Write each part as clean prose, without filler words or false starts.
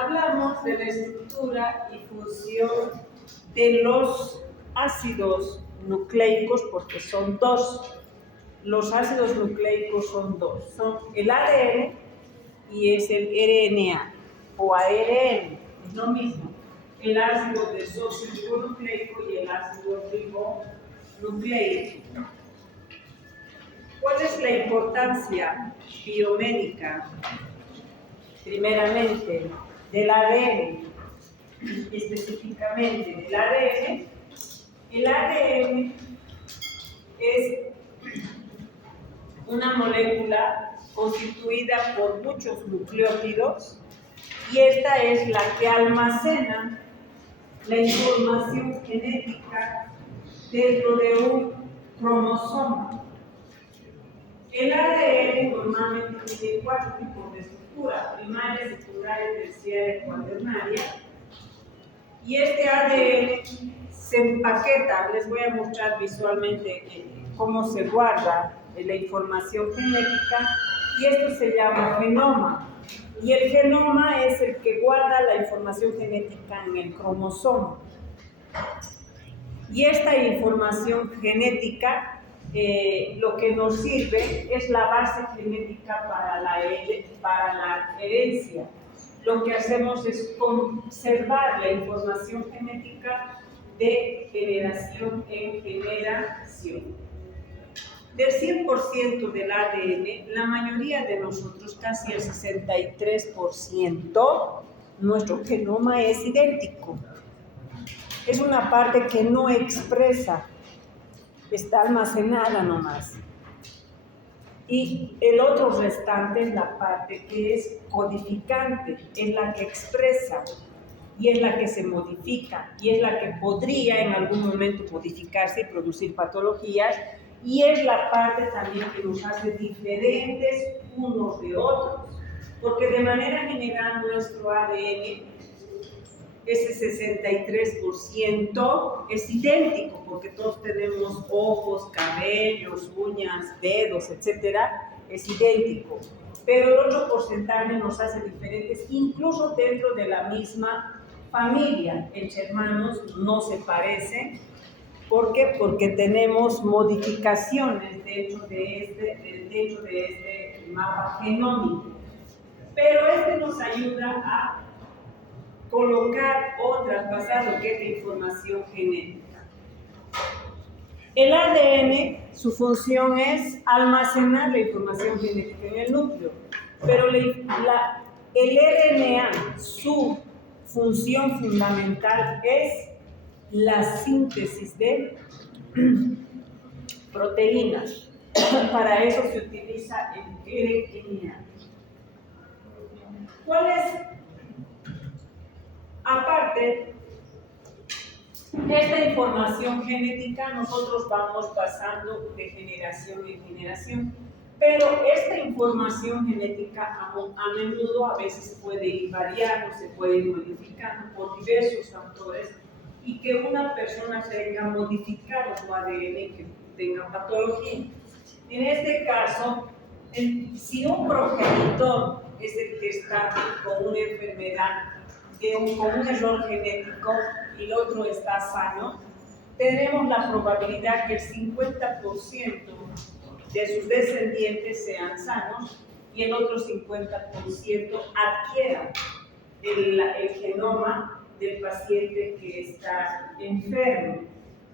hablamos de la estructura y función de los ácidos nucleicos porque son dos. Los ácidos nucleicos son dos, son el ADN y es el RNA o ARN, es lo mismo. El ácido desoxirribonucleico y el ácido ribonucleico. ¿Cuál es la importancia biomédica? Primeramente, del ADN, específicamente del ADN. El ADN es una molécula constituida por muchos nucleótidos y esta es la que almacena la información genética dentro de un cromosoma. El ADN normalmente tiene 4 tipos de estructura: primaria, secundaria, terciaria y cuaternaria. Y este ADN se empaqueta. Les voy a mostrar visualmente cómo se guarda la información genética, y esto se llama genoma. Y el genoma es el que guarda la información genética en el cromosoma. Y esta información genética lo que nos sirve es la base genética para la herencia. Lo que hacemos es conservar la información genética de generación en generación. Del 100% del ADN, la mayoría de nosotros, casi el 63%, nuestro genoma es idéntico. Es una parte que no expresa, está almacenada nomás. Y el otro restante es la parte que es codificante, es la que expresa y es la que se modifica y es la que podría en algún momento modificarse y producir patologías, y es la parte también que nos hace diferentes unos de otros, porque de manera general nuestro ADN, ese 63%, es idéntico, porque todos tenemos ojos, cabellos, uñas, dedos, etcétera, es idéntico. Pero el otro porcentaje nos hace diferentes, incluso dentro de la misma familia. Entre hermanos no se parecen. ¿Por qué? Porque tenemos modificaciones dentro de este mapa genómico. Pero este nos ayuda a colocar o traspasar lo que es la información genética. El ADN, su función es almacenar la información genética en el núcleo, pero el RNA, su función fundamental es la síntesis de proteínas. Para eso se utiliza el RNA. ¿Cuál es? Aparte, esta información genética nosotros vamos pasando de generación en generación, pero esta información genética a menudo a veces puede ir variando, se puede ir modificando por diversos factores, y que una persona tenga modificado su ADN y que tenga patología. En este caso, si un progenitor es el que está con una enfermedad, con un error genético, y el otro está sano, tenemos la probabilidad que el 50% de sus descendientes sean sanos y el otro 50% adquiera el genoma del paciente que está enfermo.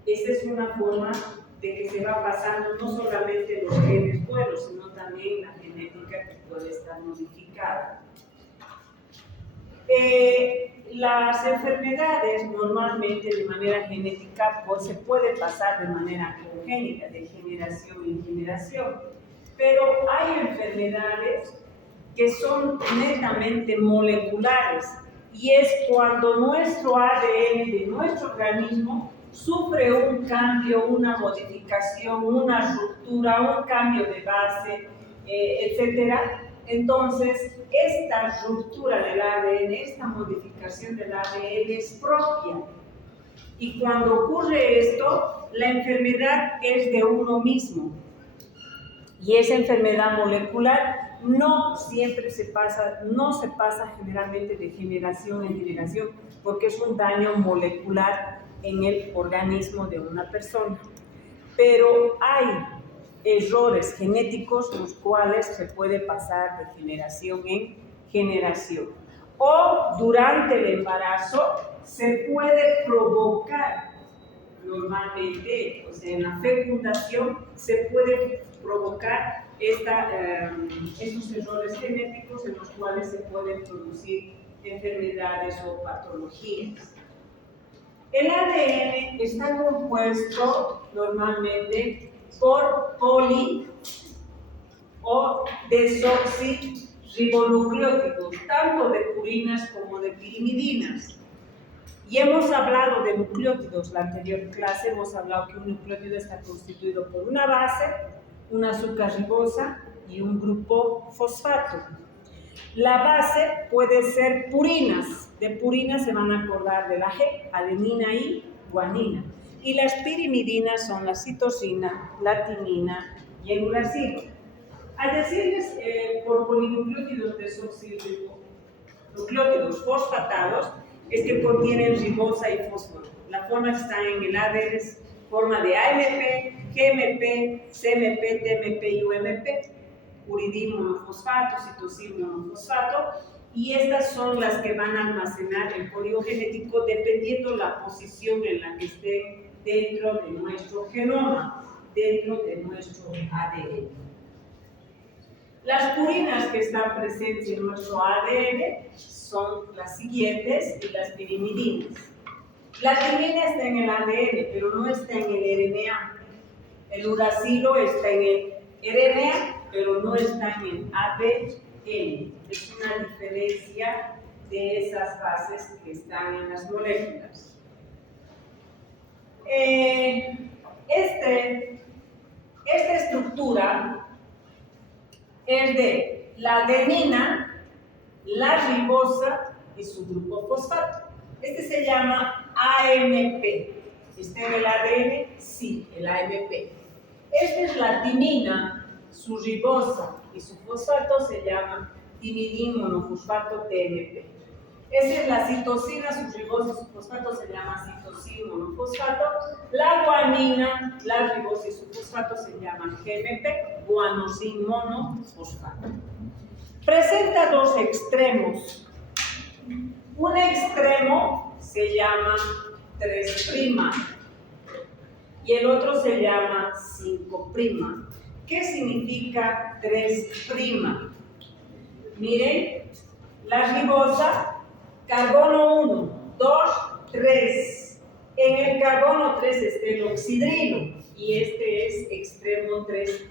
Esa es una forma de que se va pasando no solamente los genes buenos, sino también la genética que puede estar modificada. Las enfermedades normalmente de manera genética se puede pasar de manera congénita, de generación en generación, pero hay enfermedades que son netamente moleculares, y es cuando nuestro ADN de nuestro organismo sufre un cambio, una modificación, una ruptura, un cambio de base, etcétera. Entonces, esta ruptura del ADN, esta modificación del ADN es propia. Y cuando ocurre esto, la enfermedad es de uno mismo. Y esa enfermedad molecular no siempre no se pasa generalmente de generación en generación, porque es un daño molecular en el organismo de una persona. Pero hay errores genéticos los cuales se puede pasar de generación en generación. O durante el embarazo se puede provocar normalmente, o sea, en la fecundación se puede provocar estos errores genéticos en los cuales se pueden producir enfermedades o patologías. El ADN está compuesto normalmente por poli o desoxirribonucleótidos, tanto de purinas como de pirimidinas. Y hemos hablado de nucleótidos, la anterior clase hemos hablado que un nucleótido está constituido por una base, un azúcar ribosa y un grupo fosfato. La base puede ser purinas. De purinas se van a acordar de la G, adenina y guanina. Y las pirimidinas son la citosina, la timina y el uracilo. Al decirles por polinucleótidos desoxirribonucleótidos fosfatados, es que contienen ribosa y fósforo. La forma está en el ADN es forma de AMP, GMP, CMP, TMP y UMP. Uridín monofosfato, citosin monofosfato, y estas son las que van a almacenar el código genético dependiendo la posición en la que esté dentro de nuestro genoma, dentro de nuestro ADN. Las purinas que están presentes en nuestro ADN son las siguientes y las pirimidinas. La timina está en el ADN, pero no está en el RNA. El uracilo está en el RNA, pero no está en el ADN. Es una diferencia de esas bases que están en las moléculas. Esta estructura es de la adenina, la ribosa y su grupo fosfato. Este se llama AMP. ¿Está en el ADN? Sí, el AMP. Esta es la timina, su ribosa y su fosfato se llama timidin monofosfato TMP. Esa es la citosina, su ribosa y su fosfato se llama citosin monofosfato. La guanina, la ribosa y su fosfato se llaman GMP, guanosin monofosfato. Presenta dos extremos. Un extremo se llama 3' y el otro se llama 5'. ¿Qué significa 3'? Miren, la ribosa, carbono 1, 2, 3. En el carbono 3 está el oxidrilo y este es extremo 3',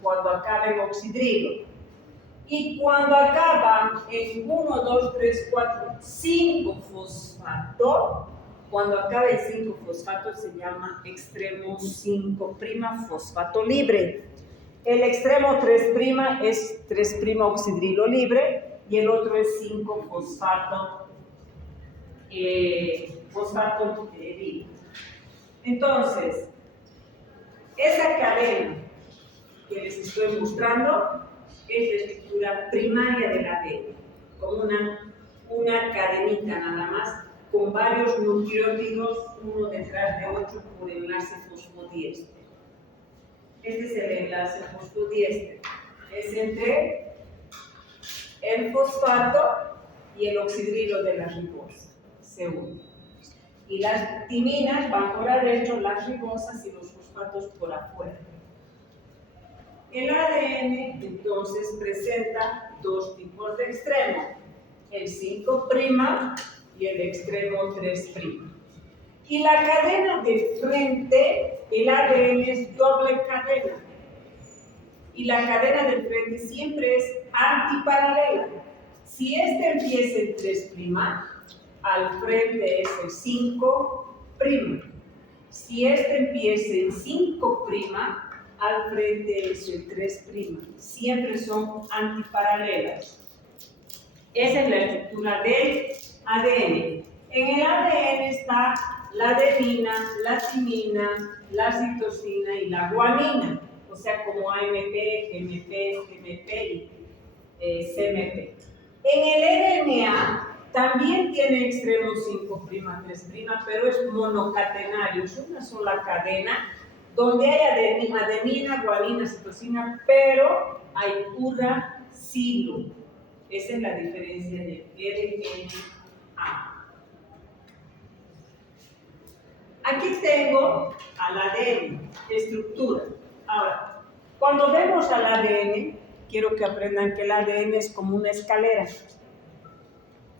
cuando acaba en oxidrilo. Y cuando acaba en 1, 2, 3, 4, 5 fosfato, cuando acaba en 5 fosfato se llama extremo 5' fosfato libre. El extremo 3' es 3' oxidrilo libre y el otro es 5 fosfato libre. Entonces, esa cadena que les estoy mostrando es la estructura primaria del ADN, como una cadenita nada más, con varios nucleótidos, uno detrás de otro, por enlace fosfodiéster. Este es el enlace fosfodiéster. Es entre el fosfato y el oxidrilo de la ribosa, se unen. Y las timinas van por adentro, las ribosas y los fosfatos por afuera. El ADN entonces presenta dos tipos de extremo, el 5' y el extremo 3'. Y la cadena de frente, el ADN es doble cadena. Y la cadena del frente siempre es antiparalela. Si este empieza en 3', al frente es el 5'. Si este empieza en 5', al frente es el 3'. Siempre son antiparalelas. Esa es la estructura del ADN. En el ADN está la adenina, la timina, la citosina y la guanina. O sea, como AMP, GMP, GMP CMP. En el RNA también tiene extremos 5', 3', pero es monocatenario, es una sola cadena donde hay adenina, guanina, citosina, pero hay uracilo. Esa es la diferencia del RNA. Aquí tengo al ADN, estructura. Ahora, cuando vemos al ADN, quiero que aprendan que el ADN es como una escalera.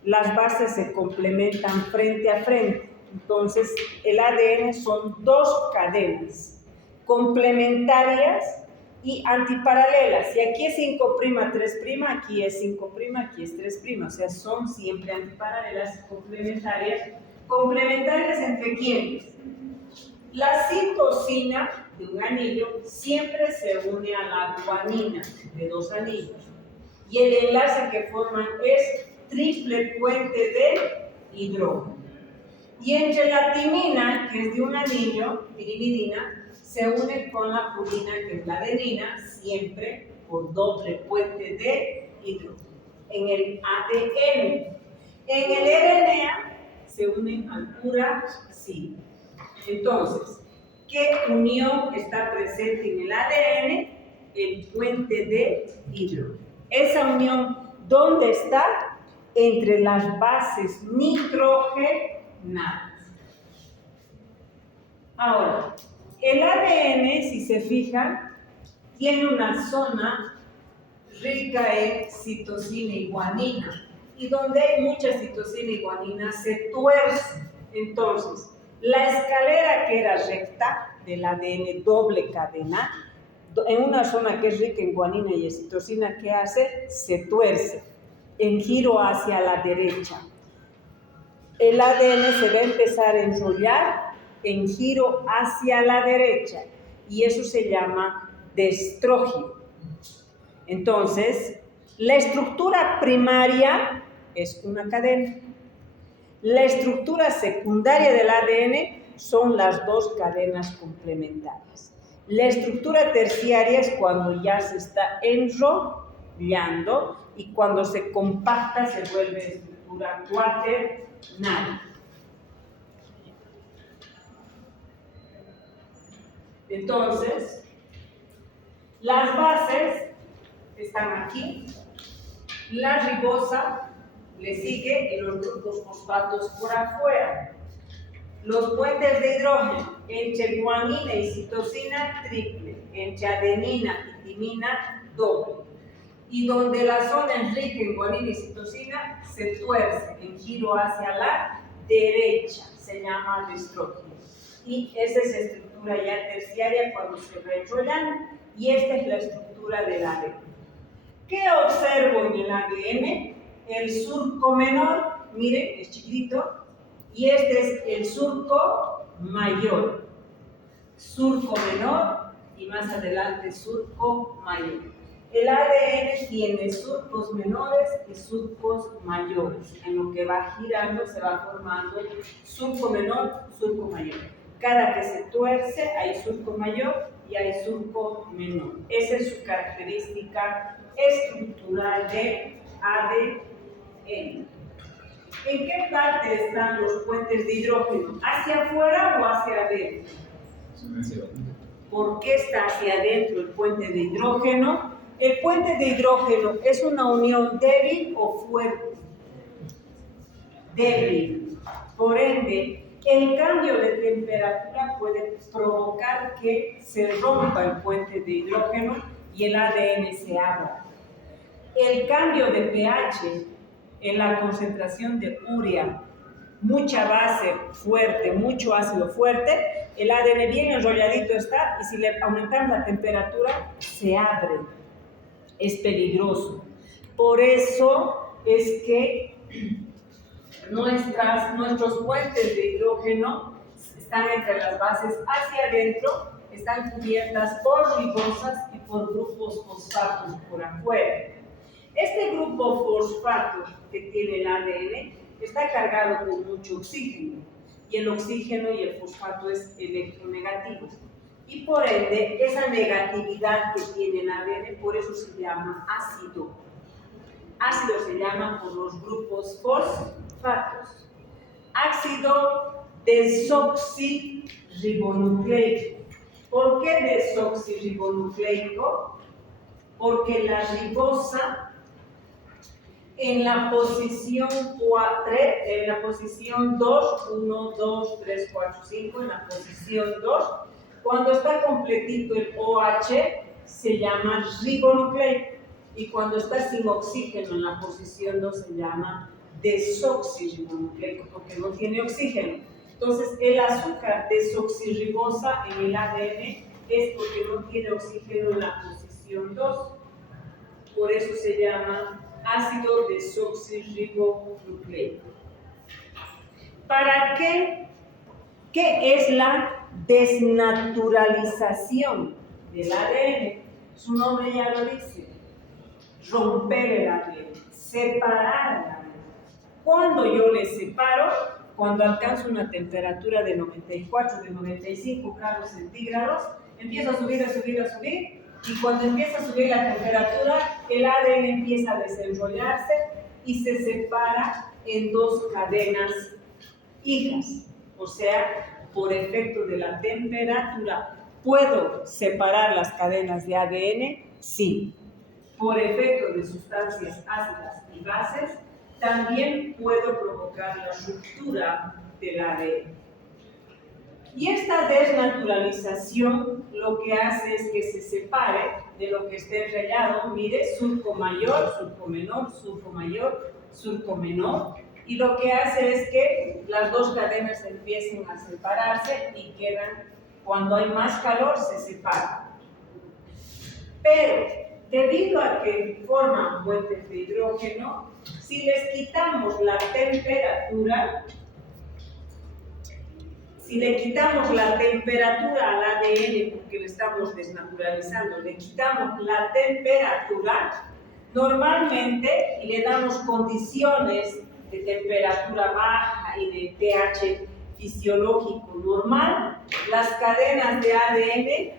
Las bases se complementan frente a frente. Entonces, el ADN son dos cadenas complementarias y antiparalelas. Y aquí es 5', 3', aquí es 5', aquí es 3'. O sea, son siempre antiparalelas y complementarias. ¿Complementarias entre quiénes? La citosina de un anillo siempre se une a la guanina de dos anillos. Y el enlace que forman es triple puente de hidrógeno. Y entre la timina, que es de un anillo, pirimidina, se une con la purina, que es la adenina, siempre por doble puente de hidrógeno. En el ADN. En el RNA se unen al uracilo. Entonces, ¿qué unión está presente en el ADN? El puente de hidrógeno. Esa unión, ¿dónde está? Entre las bases nitrogenadas. Ahora, el ADN, si se fijan, tiene una zona rica en citosina y guanina, y donde hay mucha citosina y guanina se tuerce. Entonces, la escalera que era recta del ADN doble cadena, en una zona que es rica en guanina y en citosina, ¿qué hace? Se tuerce en giro hacia la derecha. El ADN se va a empezar a enrollar en giro hacia la derecha y eso se llama destrógino. Entonces, la estructura primaria es una cadena. La estructura secundaria del ADN son las dos cadenas complementarias. La estructura terciaria es cuando ya se está enrollando y cuando se compacta se vuelve estructura cuaternaria. Entonces, las bases están aquí, la ribosa le sigue y los grupos fosfatos por afuera. Los puentes de hidrógeno entre guanina y citosina triple, entre adenina y timina doble. Y donde la zona es rica en guanina y citosina se tuerce en giro hacia la derecha, se llama destrógino. Y esa es la estructura ya terciaria cuando se va enrollando, y esta es la estructura del ADN. ¿Qué observo en el ADN? El surco menor, miren, es chiquitito, y este es el surco mayor. Surco menor y más adelante surco mayor. El ADN tiene surcos menores y surcos mayores. En lo que va girando se va formando surco menor, surco mayor. Cada que se tuerce hay surco mayor y hay surco menor. Esa es su característica estructural de ADN. ¿En qué parte están los puentes de hidrógeno? ¿Hacia afuera o hacia adentro? ¿Por qué está hacia adentro el puente de hidrógeno? El puente de hidrógeno es una unión débil o fuerte. Débil. Por ende, el cambio de temperatura puede provocar que se rompa el puente de hidrógeno y el ADN se abra. El cambio de pH en la concentración de urea, mucha base fuerte, mucho ácido fuerte, el ADN bien enrolladito está y si le aumentamos la temperatura se abre. Es peligroso. Por eso es que nuestros puentes de hidrógeno están entre las bases hacia adentro, están cubiertas por ribosas y por grupos fosfatos por afuera. Este grupo fosfato que tiene el ADN está cargado con mucho oxígeno y el oxígeno y el fosfato es electronegativo. Y por ende, esa negatividad que tiene el ADN, por eso se llama ácido. Ácido se llama por los grupos fosfatos. Ácido desoxirribonucleico. ¿Por qué desoxirribonucleico? Porque la ribosa en la posición 2, 1, 2, 3, 4, 5, en la posición 2, cuando está completito el OH, se llama ribonucleico. Y cuando está sin oxígeno en la posición 2, se llama desoxirribonucleico, porque no tiene oxígeno. Entonces, el azúcar desoxirribosa en el ADN es porque no tiene oxígeno en la posición 2. Por eso se llama ácido desoxirribonucleico. ¿Para qué? ¿Qué es la desnaturalización del ADN? Su nombre ya lo dice. Romper el ADN, separar el ADN. Cuando yo le separo, cuando alcanzo una temperatura de 94, de 95 grados centígrados, empiezo a subir, a subir, a subir, y cuando empieza a subir la temperatura, el ADN empieza a desenrollarse y se separa en dos cadenas hijas. O sea, por efecto de la temperatura, ¿puedo separar las cadenas de ADN? Sí. Por efecto de sustancias ácidas y bases, también puedo provocar la ruptura del ADN. Y esta desnaturalización lo que hace es que se separe de lo que esté enrollado, mire, surco mayor, surco menor, surco mayor, surco menor, y lo que hace es que las dos cadenas empiecen a separarse y quedan, cuando hay más calor, se separan. Pero, debido a que forman puentes de hidrógeno, si les quitamos la temperatura, al ADN, porque lo estamos desnaturalizando, le quitamos la temperatura, normalmente, y le damos condiciones de temperatura baja y de pH fisiológico normal, las cadenas de ADN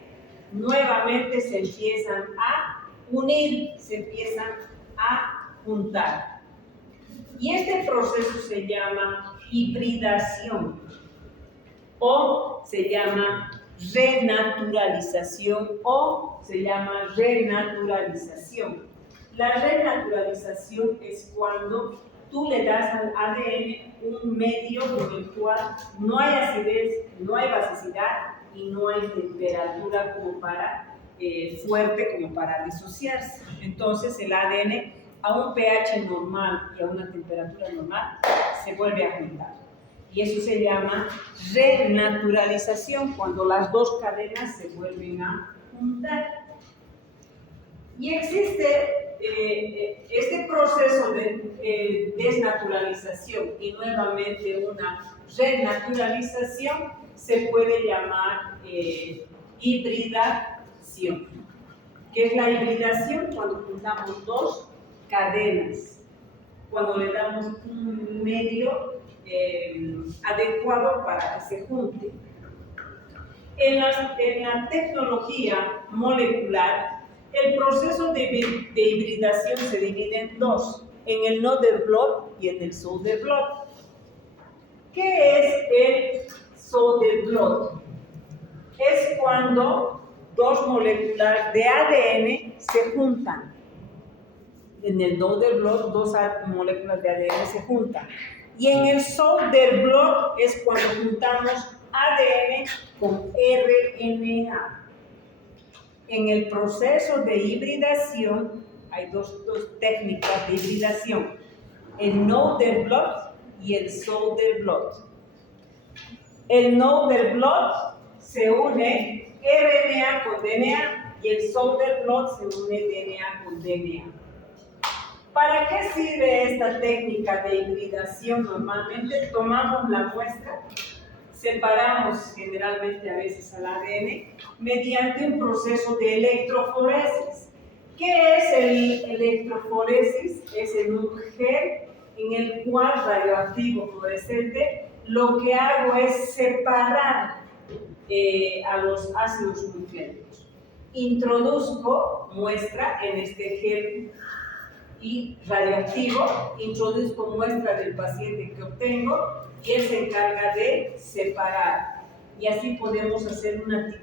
nuevamente se empiezan a unir, se empiezan a juntar. Y este proceso se llama hibridación o se llama renaturalización o se llama renaturalización. La renaturalización es cuando tú le das al ADN un medio con el cual no hay acidez, no hay basicidad y no hay temperatura como para fuerte como para disociarse. Entonces el ADN a un pH normal y a una temperatura normal se vuelve a juntar. Y eso se llama renaturalización, cuando las dos cadenas se vuelven a juntar. Y existe este proceso de desnaturalización y nuevamente una renaturalización se puede llamar hibridación. ¿Qué es la hibridación? Cuando juntamos dos cadenas, cuando le damos un medio adecuado para que se junten. En la tecnología molecular, el proceso de hibridación se divide en dos, en el Northern-Blot y en el Southern-Blot. ¿Qué es el Southern-Blot? Es cuando dos moléculas de ADN se juntan. En el Northern-Blot, dos moléculas de ADN se juntan. Y en el Southern-Blot es cuando juntamos ADN con RNA. En el proceso de hibridación hay dos técnicas de hibridación, el Northern-Blot y el Southern-Blot. El Northern-Blot se une RNA con DNA y el Southern-Blot se une DNA con DNA. ¿Para qué sirve esta técnica de hibridación? Normalmente tomamos la muestra, separamos generalmente a veces al ADN mediante un proceso de electroforesis. ¿Qué es el electroforesis? Es en un gel en el cual radioactivo fluorescente lo que hago es separar a los ácidos nucleicos. Introduzco muestra en este gel y radiactivo, introduzco muestra del paciente que obtengo y él se encarga de separar. Y así podemos hacer una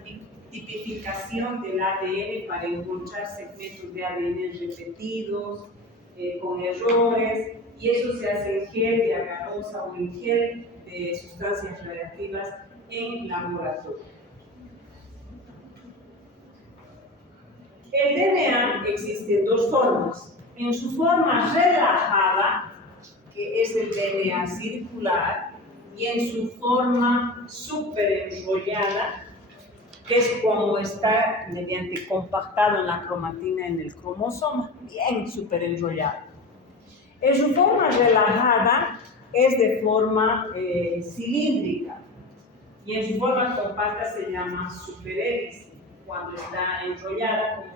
tipificación del ADN para encontrar segmentos de ADN repetidos, con errores, y eso se hace en gel de agarrosa o en gel de sustancias radiactivas en laboratorio. El DNA existe en dos formas. En su forma relajada, que es el DNA circular, y en su forma súper enrollada, que es como está mediante compactado en la cromatina en el cromosoma, bien súper enrollado. En su forma relajada es de forma cilíndrica, y en su forma compacta se llama superhélice, cuando está enrollada como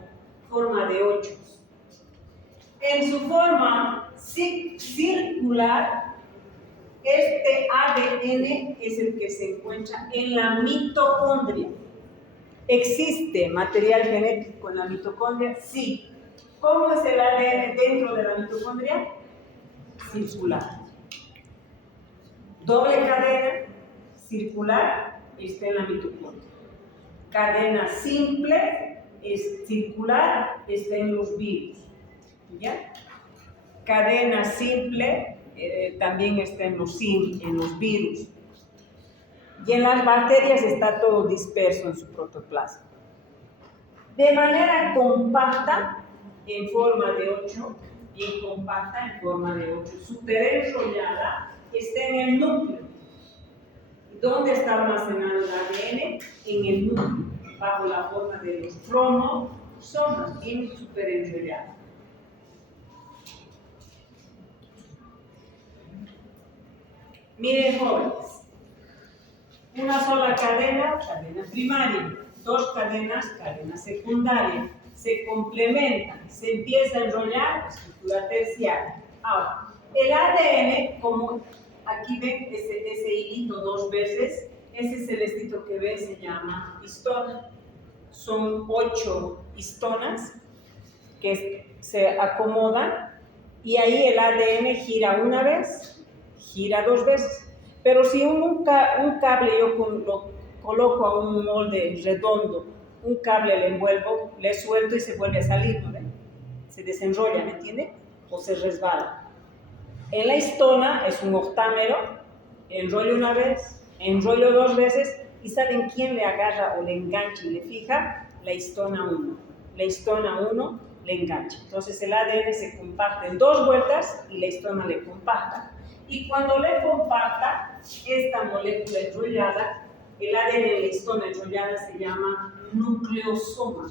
forma de ochos. En su forma circular, este ADN es el que se encuentra en la mitocondria. ¿Existe material genético en la mitocondria? Sí. ¿Cómo es el ADN dentro de la mitocondria? Circular. Doble cadena circular está en la mitocondria. Cadena simple es circular, está en los virus. ¿Ya? Cadena simple también está en los virus. Y en las bacterias está todo disperso en su protoplasma. De manera compacta, en forma de 8, y compacta en forma de 8, super enrollada, está en el núcleo. ¿Dónde está almacenado el ADN? En el núcleo, bajo la forma de los cromosomas, bien super enrollada. Miren, jóvenes, una sola cadena, cadena primaria, dos cadenas, cadena secundaria, se complementan, se empieza a enrollar, estructura terciaria. Ahora, el ADN, como aquí ven ese hilito dos veces, ese celestito que ven se llama histona. Son 8 histonas que se acomodan y ahí el ADN gira una vez, gira dos veces. Pero si un cable yo lo coloco a un molde redondo, un cable le envuelvo, le suelto y se vuelve a salir, ¿no ven? Se desenrolla, ¿me entiende? O se resbala. En la histona es un octámero, enrollo una vez, enrollo dos veces, y ¿saben quién le agarra o le engancha y le fija? La histona 1. La histona 1 le engancha. Entonces el ADN se compacta en dos vueltas y la histona le compacta. Y cuando le compacta esta molécula enrollada, el ADN de la histona enrollada se llama nucleosoma.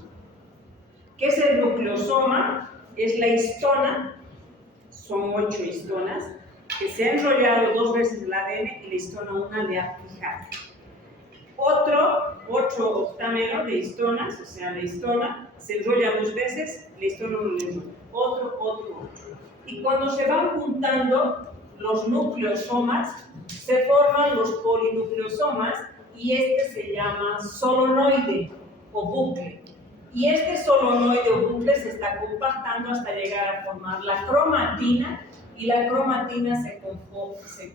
¿Qué es el nucleosoma? Es la histona, son 8 histonas, que se ha enrollado dos veces el ADN y la histona 1 le ha fijado. Otro octámero de histonas, o sea, la histona se enrolla dos veces, la histona 1 le enrolla. Otro. Y cuando se van juntando los nucleosomas, se forman los polinucleosomas y este se llama solenoide o bucle. Y este solenoide o bucle se está compactando hasta llegar a formar la cromatina, y la cromatina se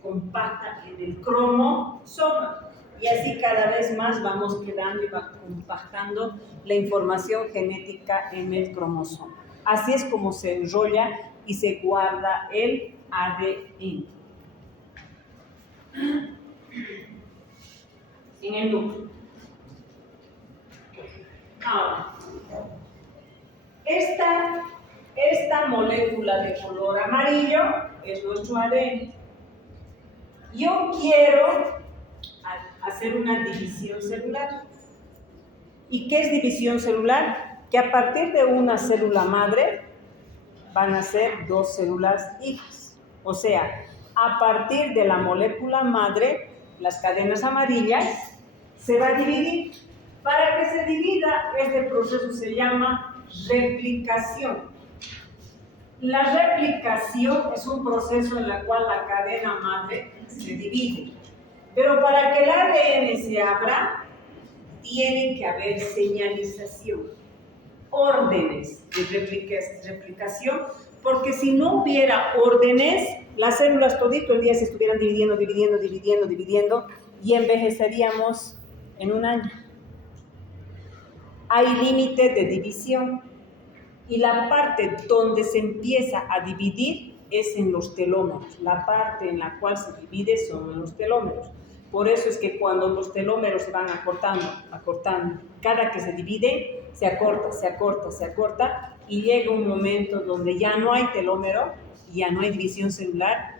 compacta en el cromosoma. Y así cada vez más vamos quedando y va compactando la información genética en el cromosoma. Así es como se enrolla y se guarda el ADN en el núcleo. Ahora, esta molécula de color amarillo es nuestro ADN. Yo quiero hacer una división celular. ¿Y qué es división celular? Que a partir de una célula madre van a ser dos células hijas. O sea, a partir de la molécula madre, las cadenas amarillas, se va a dividir. Para que se divida, este proceso se llama replicación. La replicación es un proceso en el cual la cadena madre se divide. Pero para que el ADN se abra, tiene que haber señalización, órdenes de replicación porque si no hubiera órdenes, las células todito el día se estuvieran dividiendo y envejeceríamos en un año. Hay límite de división y la parte donde se empieza a dividir es en los telómeros. La parte en la cual se divide son en los telómeros. Por eso es que cuando los telómeros se van acortando, cada que se divide, se acorta y llega un momento donde ya no hay telómero, ya no hay división celular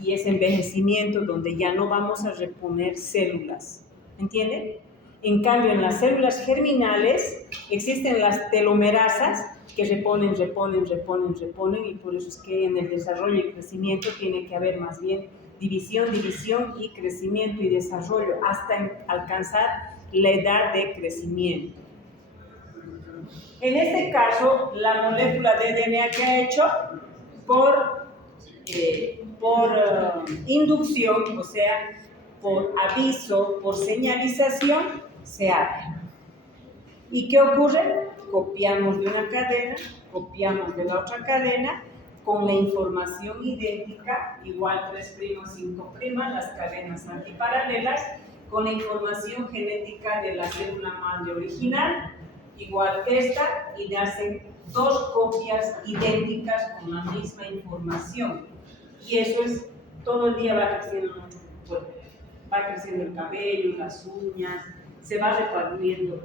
y es envejecimiento donde ya no vamos a reponer células. ¿Entienden? En cambio, en las células germinales existen las telomerasas que reponen y por eso es que en el desarrollo y crecimiento tiene que haber más bien división y crecimiento y desarrollo hasta alcanzar la edad de crecimiento. En este caso, la molécula de DNA que ha hecho por inducción, o sea, por aviso, por señalización, se abre. ¿Y qué ocurre? Copiamos de una cadena, copiamos de la otra cadena, con la información idéntica, igual 3', 5', las cadenas antiparalelas, con la información genética de la célula madre original, igual esta, y nacen dos copias idénticas con la misma información. Y eso es, todo el día va creciendo nuestro cuerpo. Va creciendo el cabello, las uñas, se va reparando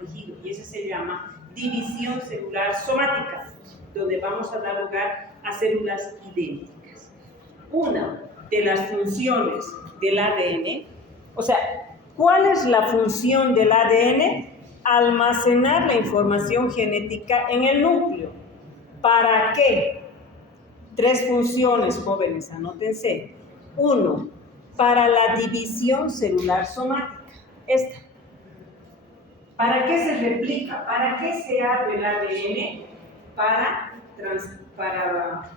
tejido, y eso se llama división celular somática, donde vamos a dar lugar a células idénticas. Una de las funciones del ADN, o sea, ¿cuál es la función del ADN? Almacenar la información genética en el núcleo. ¿Para qué? 3 funciones, jóvenes, anótense. 1, para la división celular somática. Esta. ¿Para qué se replica? ¿Para qué se abre el ADN? Para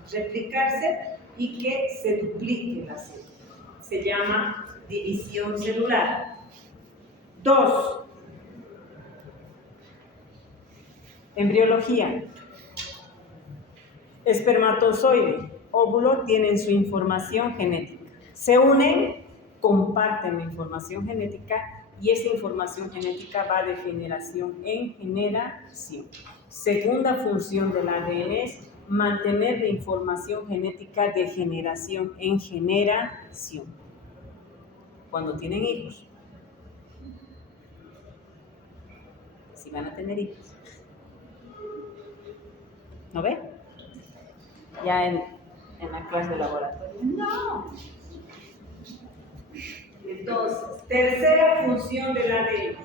replicarse y que se duplique la célula. Se llama división celular. 2. Embriología. Espermatozoide, óvulo tienen su información genética. Se unen, comparten la información genética y esa información genética va de generación en generación. Segunda función del ADN es mantener la información genética de generación en generación. Cuando tienen hijos, si van a tener hijos, ¿no ve? Ya en la clase de laboratorio. No. Entonces, tercera función del ADN.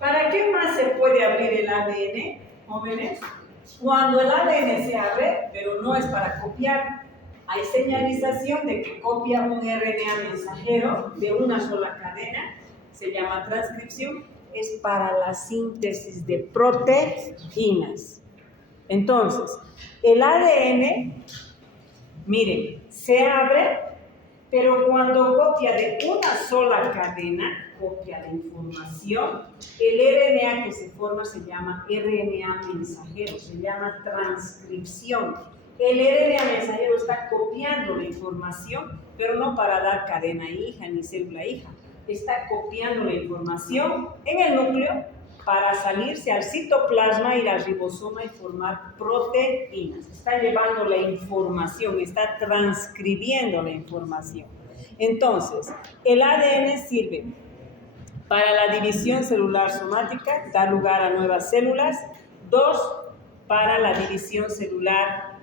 ¿Para qué más se puede abrir el ADN, jóvenes? Cuando el ADN se abre, pero no es para copiar, hay señalización de que copia un RNA mensajero de una sola cadena, se llama transcripción, es para la síntesis de proteínas. Entonces, el ADN, miren, se abre, pero cuando copia de una sola cadena, copia la información, el RNA que se forma se llama RNA mensajero, se llama transcripción. El RNA mensajero está copiando la información, pero no para dar cadena hija ni célula hija. Está copiando la información en el núcleo para salirse al citoplasma y al ribosoma y formar proteínas. Está llevando la información, está transcribiendo la información. Entonces, el ADN sirve para la división celular somática, da lugar a nuevas células. 2, para la división celular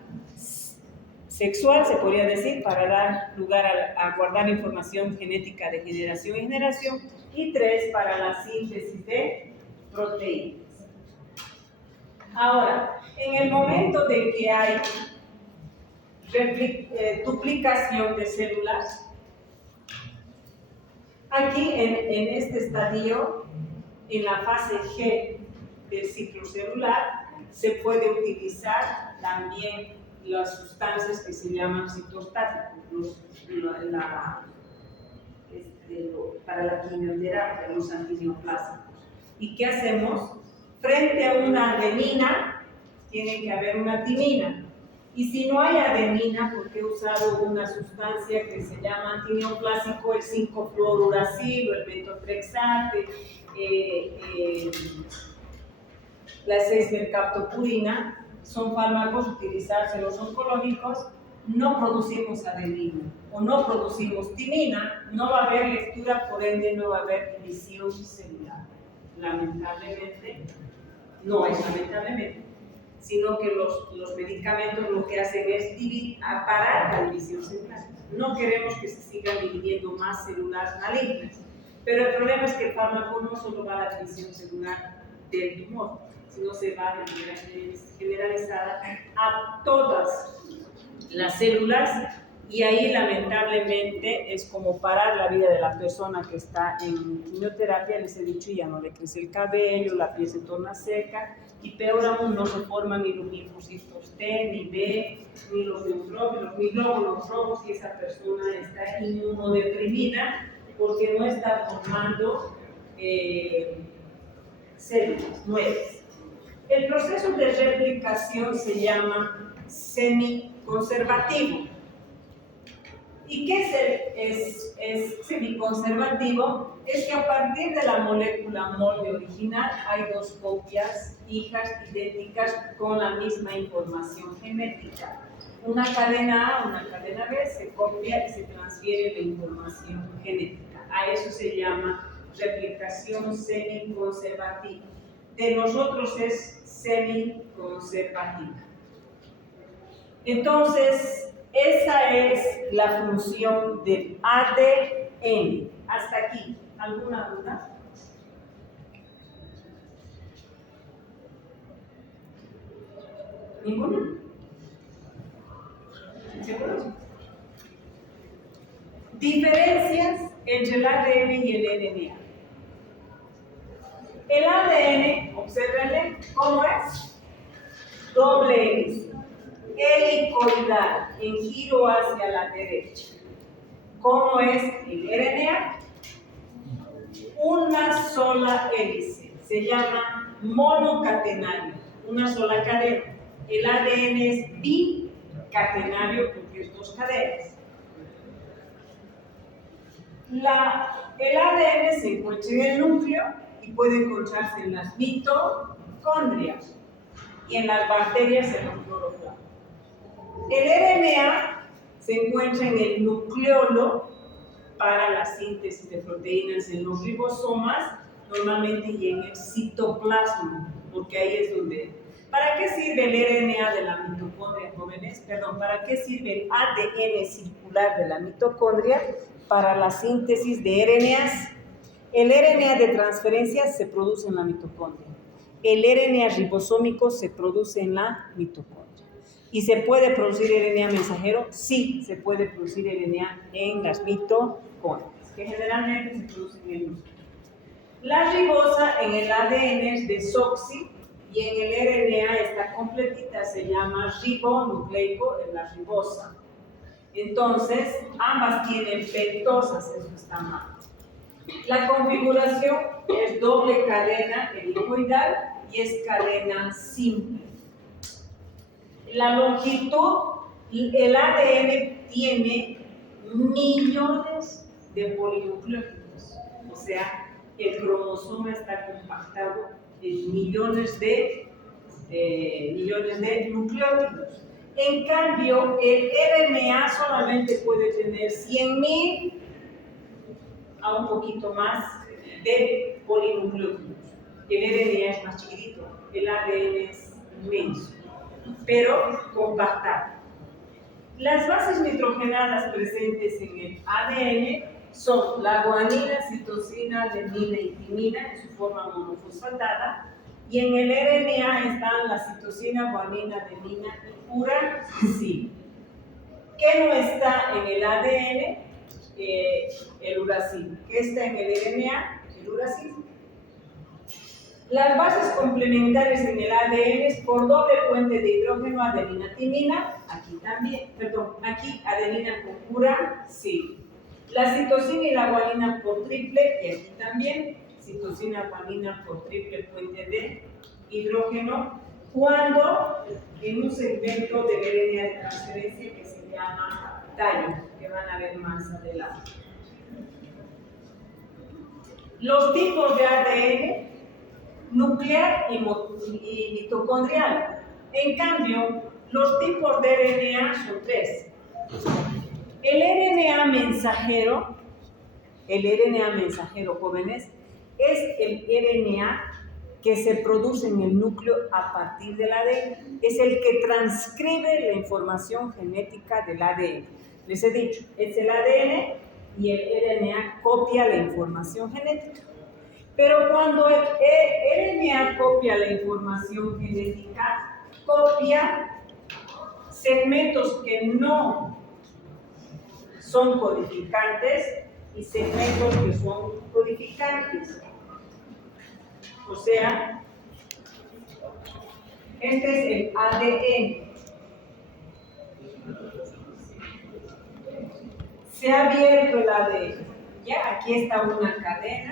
sexual, se podría decir, para dar lugar a guardar información genética de generación en generación. Y 3, para la síntesis de proteínas. Ahora, en el momento de que hay duplicación de células, aquí en este estadio, en la fase G del ciclo celular, se puede utilizar también las sustancias que se llaman citostáticos, para la quimioterapia, los antineoplásicos. ¿Y qué hacemos? Frente a una adenina, tiene que haber una timina. Y si no hay adenina, porque he usado una sustancia que se llama antineoplásico, el 5-fluoruracil o el metotrexate, la 6-mercaptopurina, son fármacos utilizados en los oncológicos, no producimos adenina o no producimos timina, no va a haber lectura, por ende no va a haber división celular. Lamentablemente, no es lamentablemente, sino que los medicamentos lo que hacen es parar la división celular. No queremos que se sigan dividiendo más células malignas, pero el problema es que el fármaco no solo va a la división celular del tumor, sino se va de manera generalizada a todas las células, y ahí lamentablemente es como parar la vida de la persona que está en quimioterapia. Les he dicho, ya no le crece el cabello, la piel se torna seca, y peor aún, no se forman ni los linfocitos T, ni B, ni los neutrófilos, ni glóbulos rojos, y esa persona está inmunodeprimida porque no está formando células nuevas. El proceso de replicación se llama semiconservativo. ¿Y qué es semiconservativo? Es que a partir de la molécula molde original hay dos copias hijas idénticas con la misma información genética. Una cadena A, una cadena B, se copia y se transfiere la información genética. A eso se llama replicación semiconservativa. De nosotros es semiconservativa. Entonces, esa es la función del ADN. Hasta aquí. ¿Alguna duda? ¿Ninguna? ¿Seguros? Diferencias entre el ADN y el RNA. El ADN, obsérvenle cómo es. Doble hélice. Helicoidal, en giro hacia la derecha. ¿Cómo es el RNA? Una sola hélice. Se llama monocatenario, una sola cadena. El ADN es bicatenario porque es dos cadenas. El ADN se encuentra en el núcleo y puede encontrarse en las mitocondrias y en las bacterias en los cloroplastos. El RNA se encuentra en el nucleolo para la síntesis de proteínas en los ribosomas, normalmente, y en el citoplasma, porque ahí es donde... ¿Para qué sirve el RNA de la mitocondria, jóvenes? Perdón, ¿para qué sirve el ADN circular de la mitocondria? Para la síntesis de RNAs. El RNA de transferencia se produce en la mitocondria. El RNA ribosómico se produce en la mitocondria. ¿Y se puede producir RNA mensajero? Sí, se puede producir RNA en las mitocondrias, que generalmente se producen en el núcleo. La ribosa en el ADN es desoxi y en el RNA está completita, se llama ribonucleico en la ribosa. Entonces, ambas tienen pentosas, eso está mal. La configuración es doble cadena helicoidal y es cadena simple. La longitud, el ADN tiene millones de polinucleótidos, o sea, el cromosoma está compactado en millones de nucleótidos. En cambio, el RNA solamente puede tener 100.000 a un poquito más de polinucleótidos. El RNA es más chiquitito, el ADN es inmenso, pero compactado. Las bases nitrogenadas presentes en el ADN son la guanina, citosina, adenina y timina en su forma monofosfatada, y en el RNA están la citosina, guanina, adenina y uracil. ¿Qué no está en el ADN? El uracil. ¿Qué está en el RNA? El uracil. Las bases complementarias en el ADN es por doble puente de hidrógeno, adenina, timina, aquí también, perdón, aquí adenina con uracil. La citosina y la guanina por triple, y aquí también, citosina, guanina por triple puente de hidrógeno cuando en un segmento del RNA de transferencia que se llama tallo, que van a ver más adelante. Los tipos de ADN, nuclear y mitocondrial. En cambio, los tipos de RNA son 3. El RNA mensajero, jóvenes, es el RNA que se produce en el núcleo a partir del ADN. Es el que transcribe la información genética del ADN. Les he dicho, es el ADN y el RNA copia la información genética. Pero cuando el RNA copia la información genética, copia segmentos que no son codificantes y segmentos que son codificantes. O sea, este es el ADN. Se ha abierto el ADN. Ya, aquí está una cadena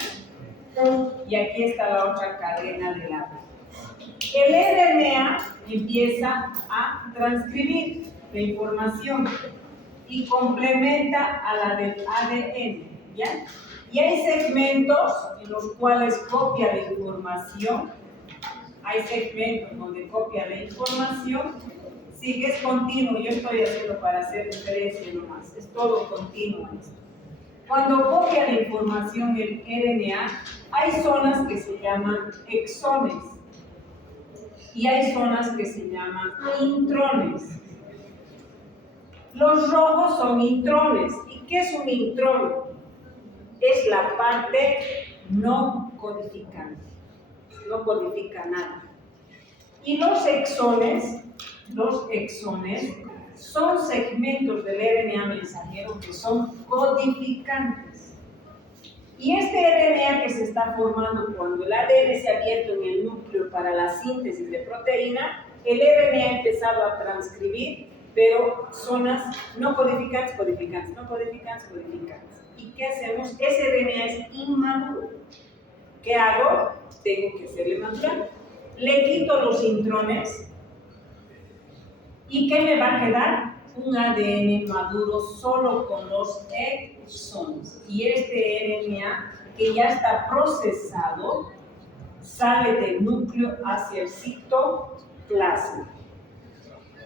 y aquí está la otra cadena del ADN. El RNA empieza a transcribir la información y complementa a la del ADN, ¿ya? Y hay segmentos en los cuales copia la información, hay segmentos donde copia la información, sigue, es continuo, yo estoy haciendo para hacer diferencia nomás, es todo continuo esto. Cuando copia la información el RNA, hay zonas que se llaman exones y hay zonas que se llaman intrones. Los rojos son intrones. ¿Y qué es un intrón? Es la parte no codificante, no codifica nada. Y los exones son segmentos del RNA mensajero que son codificantes. Y este RNA que se está formando cuando el ADN se ha abierto en el núcleo para la síntesis de proteína, el RNA ha empezado a transcribir, pero zonas no codificantes, codificantes, no codificantes, codificantes. ¿Y qué hacemos? Ese RNA es inmaduro. ¿Qué hago? Tengo que hacerle madurar. Le quito los intrones. ¿Y qué me va a quedar? Un ADN maduro solo con los exones. Y este RNA que ya está procesado sale del núcleo hacia el citoplasma.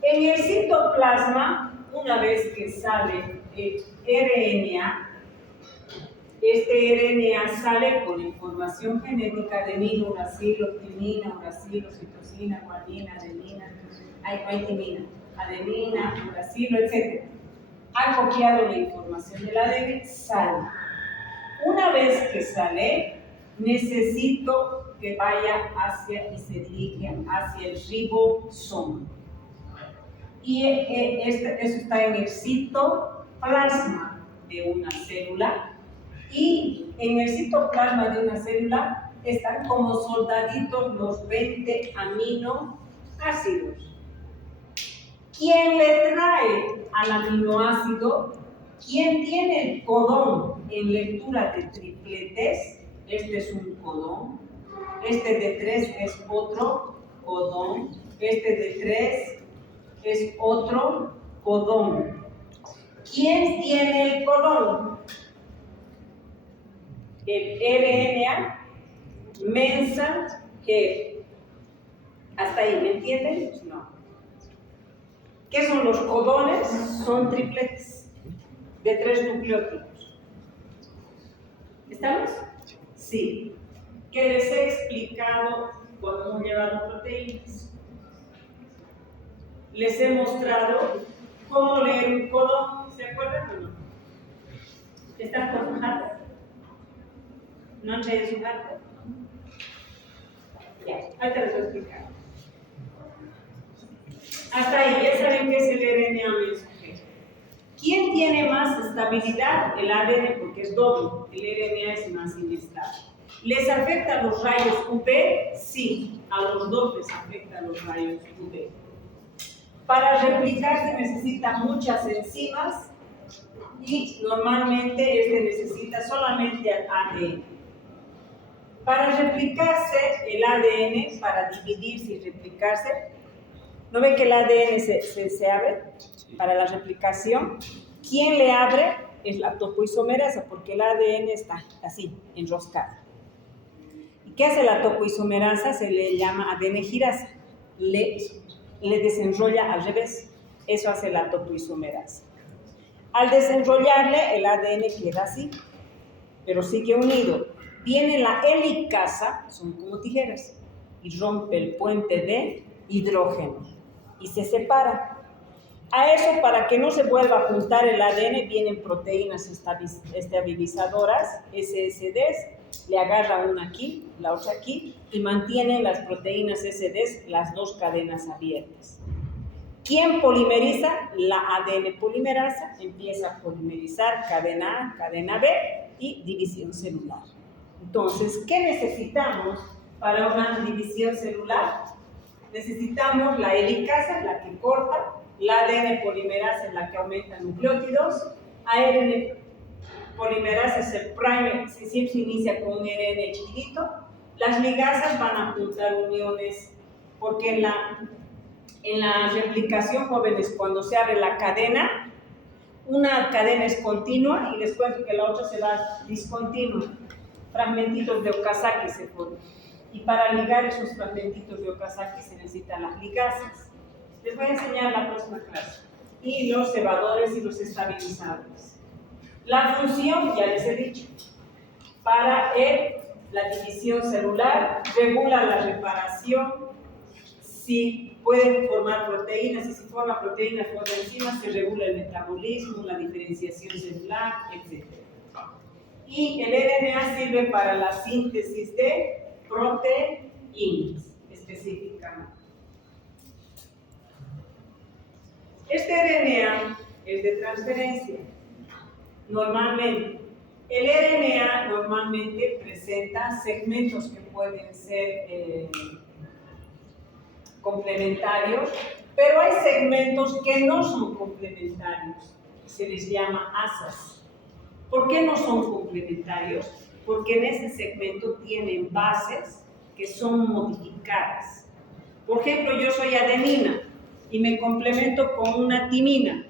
En el citoplasma, una vez que sale el RNA, este RNA sale con información genética de adenina, uracilo, timina, uracilo, citosina, guanina, adenina, timina, adenina, uracilo, etc. Ha copiado la información del ADN, sale. Una vez que sale, necesito que vaya hacia y se dirija hacia el ribosoma. Y eso está en el citoplasma de una célula. Y en el citoplasma de una célula están como soldaditos los 20 aminoácidos. ¿Quién le trae al aminoácido? ¿Quién tiene el codón en lectura de tripletes? Este es un codón. Este de 3 es otro codón. Este de 3 es otro codón. ¿Quién tiene el codón? El RNA mensajero. ¿Hasta ahí me entienden? Pues no. ¿Qué son los codones? Son tripletes de 3 nucleótidos. ¿Estamos? Sí. Que les he explicado cuando hemos llevado proteínas. Les he mostrado cómo leer un codón. ¿Se acuerdan o no? ¿Están con su hardware? ¿No han traído su hardware? Ya, ahorita les voy a explicar. Hasta ahí, ya saben qué es el RNA mensajero. ¿Quién tiene más estabilidad? El ADN, porque es doble. El RNA es más inestable. ¿Les afecta los rayos UV? Sí, a los dos les afectan los rayos UV. Para replicarse necesita muchas enzimas y normalmente este necesita solamente ADN. Para replicarse el ADN, para dividirse y replicarse, ¿no ve que el ADN se abre para la replicación? ¿Quién le abre? Es la topoisomerasa, porque el ADN está así, enroscado. ¿Y qué hace la topoisomerasa? Se le llama ADN girasa. Le desenrolla al revés. Eso hace la topoisomerasa. Al desenrollarle, el ADN queda así, pero sigue unido. Viene la helicasa, son como tijeras, y rompe el puente de hidrógeno y se separa. A eso, para que no se vuelva a juntar el ADN, vienen proteínas estabilizadoras, SSDs, le agarran una aquí, la otra aquí, y mantienen las proteínas SSDs las dos cadenas abiertas. ¿Quién polimeriza? La ADN polimerasa empieza a polimerizar cadena A, cadena B y división celular. Entonces, ¿qué necesitamos para una división celular? Necesitamos la helicasa, la que corta, la ADN polimerasa, la que aumenta nucleótidos, ARN polimerasa es el primer, siempre se inicia con un ARN chiquitito. Las ligasas van a apuntar uniones, porque en la replicación, jóvenes, cuando se abre la cadena, una cadena es continua y les cuento que la otra se va discontinua. Fragmentitos de Okazaki se forman. Y para ligar esos fragmentitos de Okazaki se necesitan las ligasas. Les voy a enseñar la próxima clase. Y los cebadores y los estabilizadores. La función, ya les he dicho, para la división celular, regula la reparación, si pueden formar proteínas, y si forma proteínas por enzimas, se regula el metabolismo, la diferenciación celular, etc. Y el RNA sirve para la síntesis de proteínas, específicamente. Este RNA es de transferencia. Normalmente, el RNA normalmente presenta segmentos que pueden ser complementarios, pero hay segmentos que no son complementarios, se les llama asas. ¿Por qué no son complementarios? Porque en ese segmento tienen bases que son modificadas. Por ejemplo, yo soy adenina y me complemento con una timina.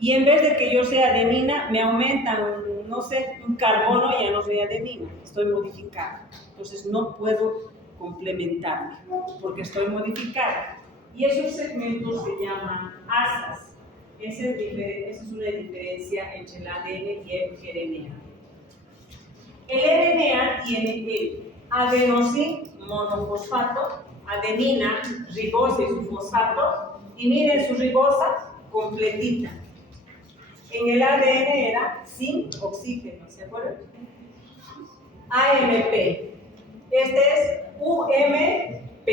Y en vez de que yo sea adenina, me aumentan, no sé, un carbono, ya no soy adenina, estoy modificada. Entonces no puedo complementarme porque estoy modificada. Y esos segmentos se llaman asas. Esa es una diferencia entre el ADN y el RNA. El RNA tiene el adenosín monofosfato, adenina, ribosa y su fosfato, y miren su ribosa completita. En el ADN era sin oxígeno, ¿se acuerdan? AMP. Este es UMP.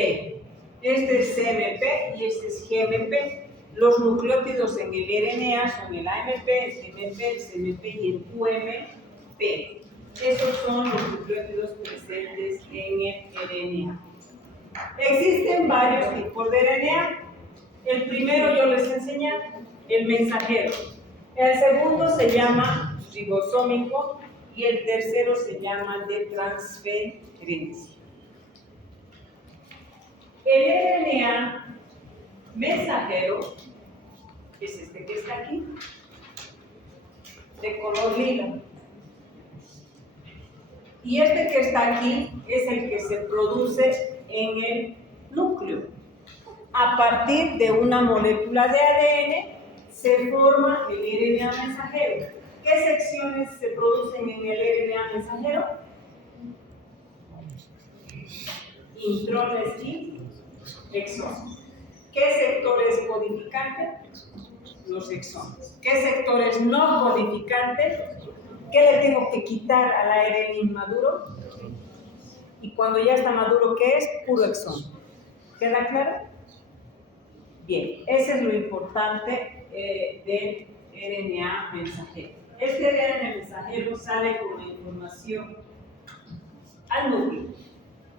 Este es CMP y este es GMP. Los nucleótidos en el RNA son el AMP, el GMP, el CMP y el UMP. Esos son los nucleótidos presentes en el RNA. Existen varios tipos de RNA. El primero yo les enseñé, el mensajero. El segundo se llama ribosómico y el tercero se llama de transferencia. El RNA mensajero es este que está aquí, de color lila. Y este que está aquí es el que se produce en el núcleo. A partir de una molécula de ADN se forma el RNA mensajero. ¿Qué secciones se producen en el RNA mensajero? Intrones y exones. ¿Qué sector es codificante? Los exones. ¿Qué sector es no codificante? ¿Qué le tengo que quitar al ARN inmaduro? Y cuando ya está maduro, ¿qué es? Puro exón. ¿Queda claro? Bien, ese es lo importante del RNA mensajero. Este RNA mensajero sale con la información al núcleo.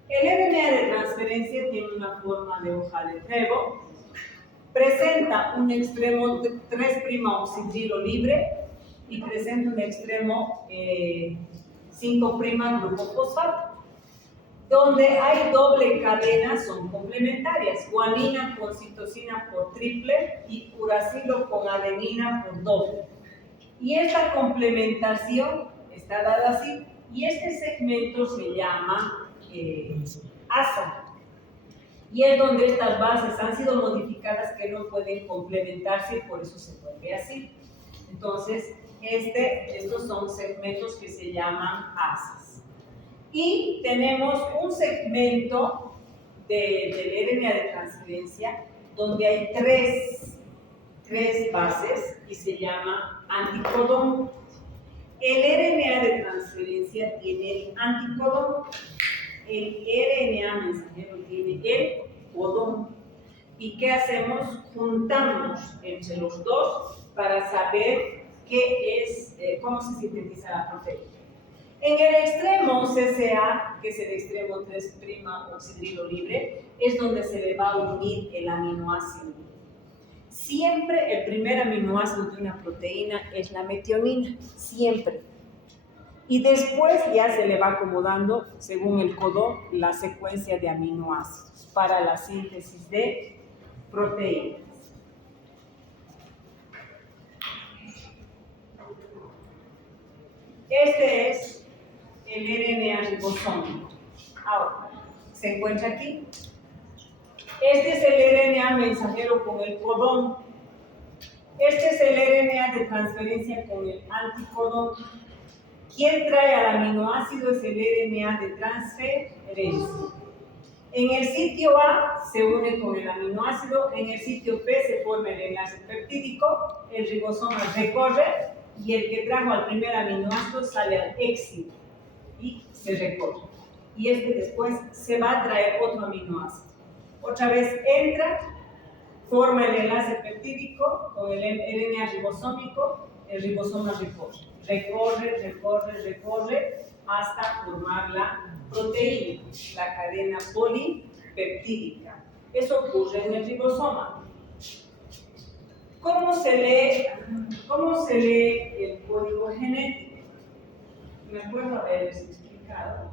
El RNA de transferencia tiene una forma de hoja de trébol, presenta un extremo 3' oxidrilo libre y presenta un extremo 5' grupo fosfato. Donde hay doble cadena son complementarias. Guanina con citosina por triple y uracilo con adenina por doble. Y esta complementación está dada así. Y este segmento se llama asa. Y es donde estas bases han sido modificadas que no pueden complementarse y por eso se vuelve así. Entonces, estos son segmentos que se llaman asas. Y tenemos un segmento del RNA de transferencia donde hay tres bases y se llama anticodón. El RNA de transferencia tiene el anticodón, el RNA mensajero tiene el codón. ¿Y qué hacemos? Juntamos entre los dos para saber cómo se sintetiza la proteína. En el extremo CCA, que es el extremo 3' oxidrilo libre, es donde se le va a unir el aminoácido. Siempre el primer aminoácido de una proteína es la metionina, siempre. Y después ya se le va acomodando, según el codón, la secuencia de aminoácidos para la síntesis de proteínas. Este es el RNA ribosómico. Ahora, se encuentra aquí. Este es el RNA mensajero con el codón. Este es el RNA de transferencia con el anticodón. Quien trae al aminoácido es el RNA de transferencia. En el sitio A se une con el aminoácido, en el sitio P se forma el enlace peptídico, el ribosoma recorre y el que trajo al primer aminoácido sale al éxito y se recorre. Y después se va a traer otro aminoácido. Otra vez entra, forma el enlace peptídico con el RNA ribosómico, el ribosoma recorre hasta formar la proteína, la cadena polipeptídica. Eso ocurre en el ribosoma. ¿Cómo se lee el código genético? Me acuerdo haberles explicado.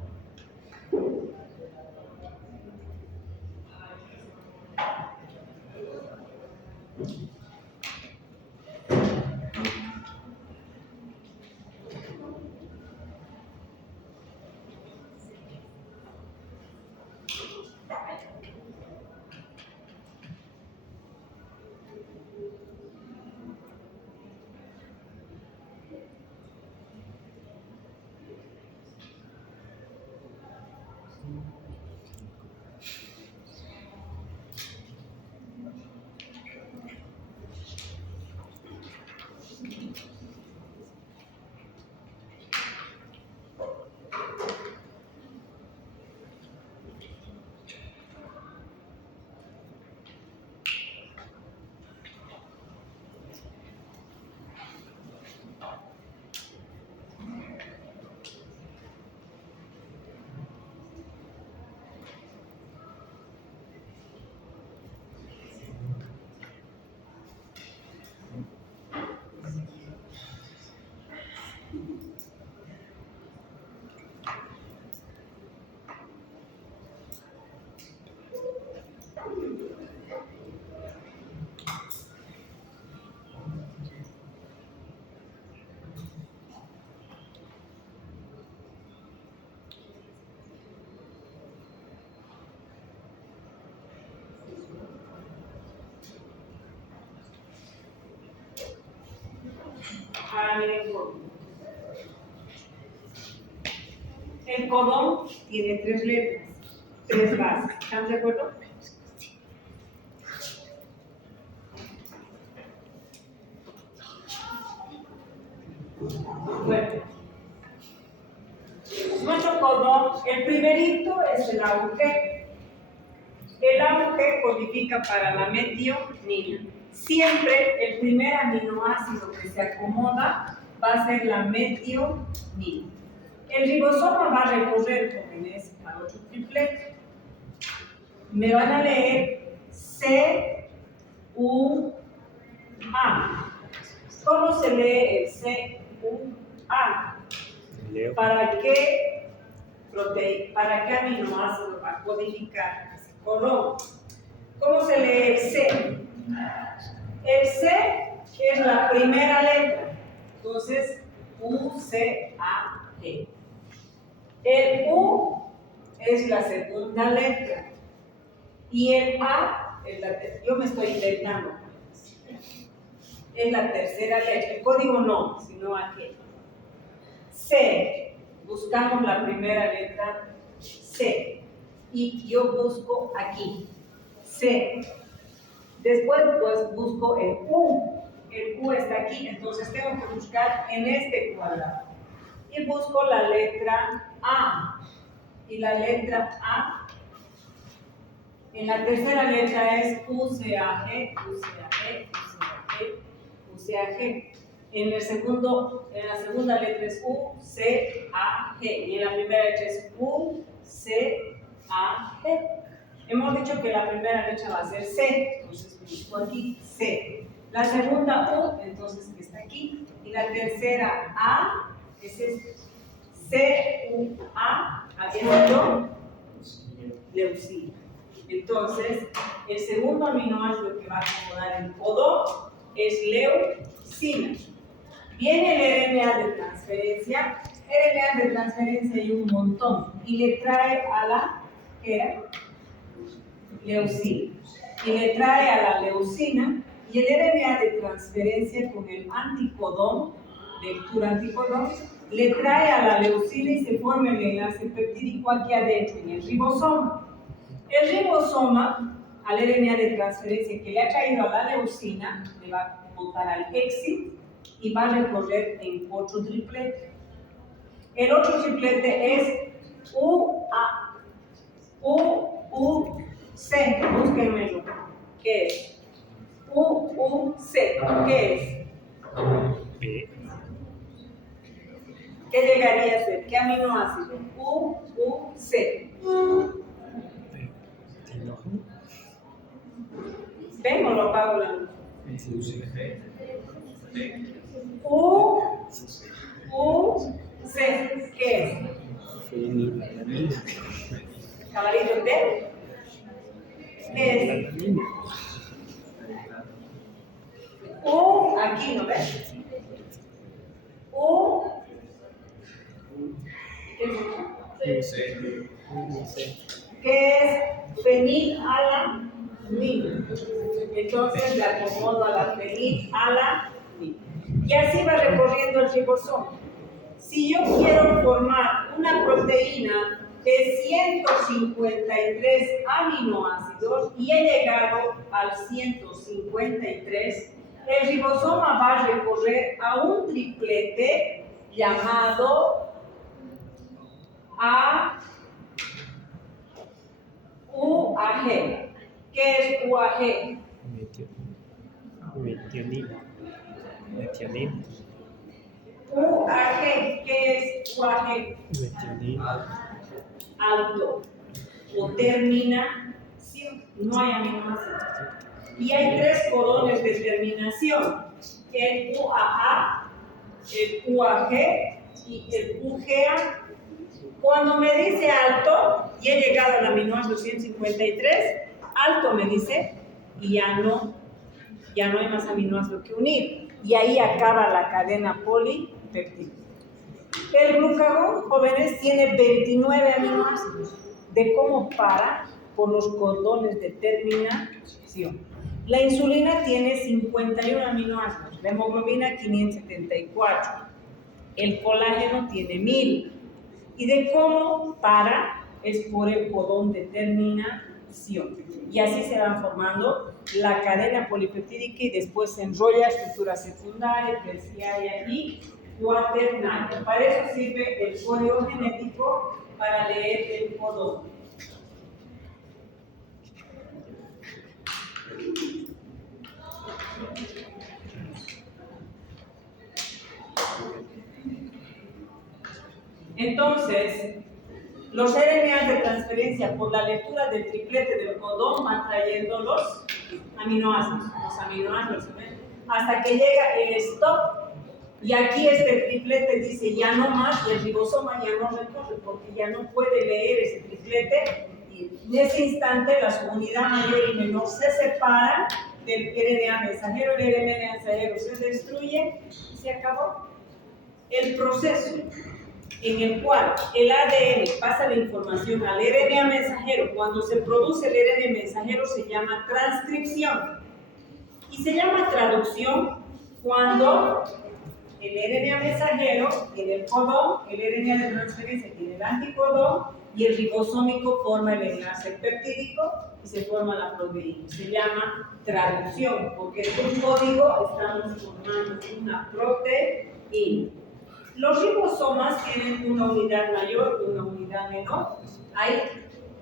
Miren, el codón tiene 3 letras, 3 bases. ¿Están de acuerdo? Bueno, nuestro codón, el primerito es el AUG. El AUG codifica para la metionina. Siempre el primer aminoácido que se acomoda va a ser la metionina. El ribosoma va a recorrer, jóvenes, al otro triplete. Me van a leer C-U-A. ¿Cómo se lee el C-U-A? ¿Para qué proteína. ¿Para qué aminoácido va a codificar ese codón? ¿Cómo se lee el C? El C es la primera letra. Entonces, U-C-A-G. El U es la segunda letra. Y el A es la tercera. Yo me estoy inventando. Es la tercera letra. El código no, sino aquel. C. Buscamos la primera letra C. Y yo busco aquí. C. Después pues busco el U. El U está aquí, entonces tengo que buscar en este cuadrado. Y busco la letra A. Y la letra A, en la tercera letra es UCAG, UCAG, UCAG, UCAG. En la segunda letra es UCAG. Y en la primera letra es UCAG. Hemos dicho que la primera letra va a ser C, entonces busco aquí C. La segunda U, entonces está aquí. Y la tercera A es este. C-U-A, haciendo leucina. Entonces, el segundo aminoácido que va a acomodar el codón es leucina. Viene el RNA de transferencia. RNA de transferencia hay un montón. Y le trae a la, ¿qué era? Leucina. Y le trae a la leucina. Y el RNA de transferencia con el anticodón, lectura anticodón, le trae a la leucina y se forma el enlace peptídico aquí adentro, en el ribosoma. El ribosoma, al RNA de transferencia que le ha traído a la leucina, le va a montar al exit y va a recorrer en otro triplete. El otro triplete es U-U-C. Búsquenmelo. ¿Qué es? U-U-C. ¿Qué es? ¿Qué llegaría a ser? ¿Qué aminoácido? U-U-C. ¿Ven o lo apago la luz? U-U-C. ¿Qué es? ¿Cabalito de? ¿Qué es? U, aquí, ¿no ves? U, ¿qué es? Fenilalanina. Entonces la acomodo a la fenilalanina. Y así va recorriendo el ribosoma. Si yo quiero formar una proteína de 153 aminoácidos y he llegado al 153, el ribosoma va a recorrer a un triplete llamado UAG. ¿Qué es UAG? Metionina. UAG, ¿qué es UAG? Metionina. Alto o terminación, no hay aminoácidos. Y hay tres codones de terminación: el UAA, el UAG y el UGA. Cuando me dice alto y he llegado al aminoácido 153, alto me dice y ya no hay más aminoácidos que unir. Y ahí acaba la cadena polipeptídica. El glucagón, jóvenes, tiene 29 aminoácidos. ¿De cómo para? Por los cordones de terminación. La insulina tiene 51 aminoácidos, la hemoglobina 574, el colágeno tiene 1000. ¿Y de cómo para? Es por el codón de terminación. Y así se van formando la cadena polipeptídica y después se enrolla estructura secundaria, terciaria y cuaternaria. Para eso sirve el código genético, para leer el codón. Entonces, los RNA de transferencia por la lectura del triplete del codón van trayendo los aminoácidos, hasta que llega el stop Y aquí este triplete dice ya no más, y el ribosoma ya no recorre porque ya no puede leer ese triplete. Y en ese instante la subunidad mayor y menor se separan del RNA mensajero, el RNA mensajero se destruye y se acabó. El proceso en el cual el ADN pasa la información al RNA mensajero, cuando se produce el RNA mensajero se llama transcripción y se llama traducción cuando el RNA mensajero tiene el codón, el RNA de transferencia tiene el anticodón y el ribosómico forma el enlace peptídico y se forma la proteína. Se llama traducción porque es un código, estamos formando una proteína. Los ribosomas tienen una unidad mayor y una unidad menor. Ahí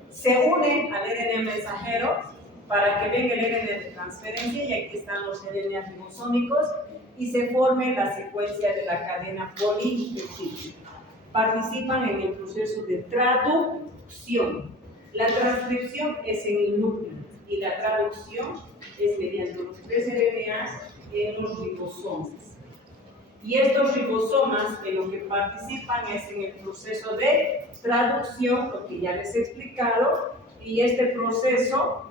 se unen al RNA mensajero para que venga el RNA de transferencia y aquí están los RNA ribosómicos y se forme la secuencia de la cadena polipeptídica. Participan en el proceso de traducción. La transcripción es en el núcleo y la traducción es mediante los 3 RNAs en los ribosomas. Y estos ribosomas en lo que participan es en el proceso de traducción, lo que ya les he explicado, y este proceso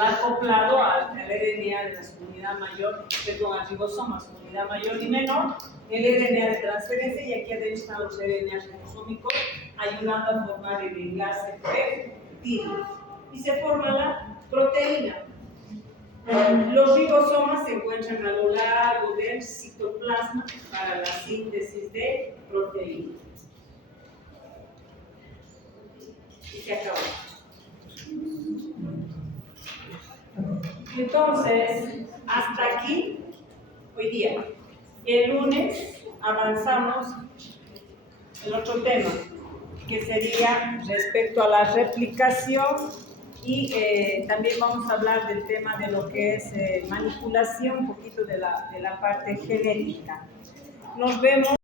va acoplado al RNA de la subunidad mayor, perdón, al ribosoma, subunidad mayor y menor, el RNA de transferencia, y aquí adentro están los RNA ribosómicos ayudando a formar el enlace peptídico. Y se forma la proteína. Los ribosomas se encuentran a lo largo del citoplasma para la síntesis de proteínas. Y se acabó. Entonces, hasta aquí, hoy día. El lunes avanzamos el otro tema, que sería respecto a la replicación y también vamos a hablar del tema de lo que es manipulación, un poquito de la parte genética. Nos vemos.